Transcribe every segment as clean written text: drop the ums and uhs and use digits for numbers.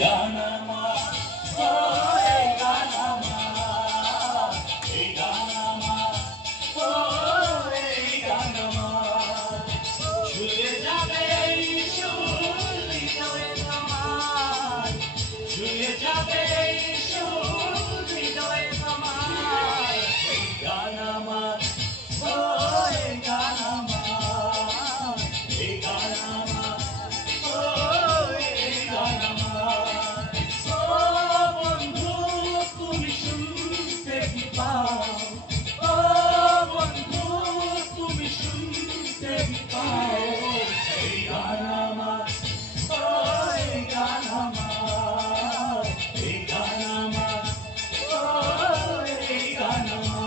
গান আমার, ও এই গান আমার, এই গান আমার, ও এই গান আমার। ছুঁয়ে যাবে এই সুর হৃদয়ে তোমার, ছুঁয়ে যাবে এই সুর হৃদয়ে তোমার। এই গান আমার, ও এই গান আমার, এই গান আমার, ও এই গান আমার। ও বন্ধু তুমি শুনতে কি পাও, ও বন্ধু তুমি শুনতে কি পাও। এই গান আমার, ও এই গান আমার, এই গান আমার, ও এই গান আমার।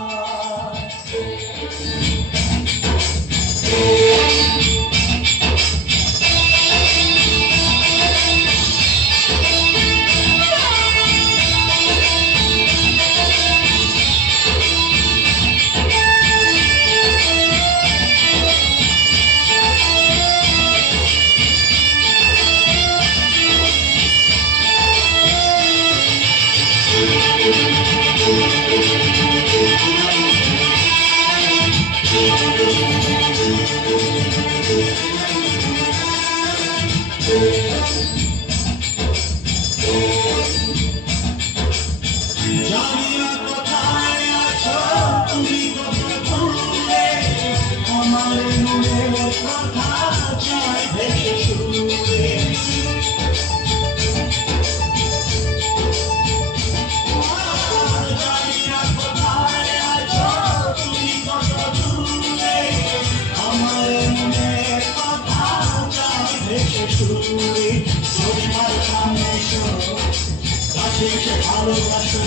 জানিনা কোথায় আছো তুমি, কত দূরে আমার মনের কথা যায় ভেসে সুরে। জানিনা কোথায় আছো তুমি, কত দূরে আমার মনের কথা যায় ভেসে সুরে। তোমার সামনে এসো, কাছে এসে ভালোবাসো,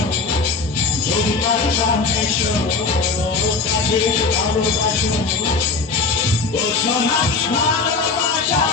তোমার সামনে এসো, কাছে এসে ভালোবাসো। বোঝো না কি ভালোবাসা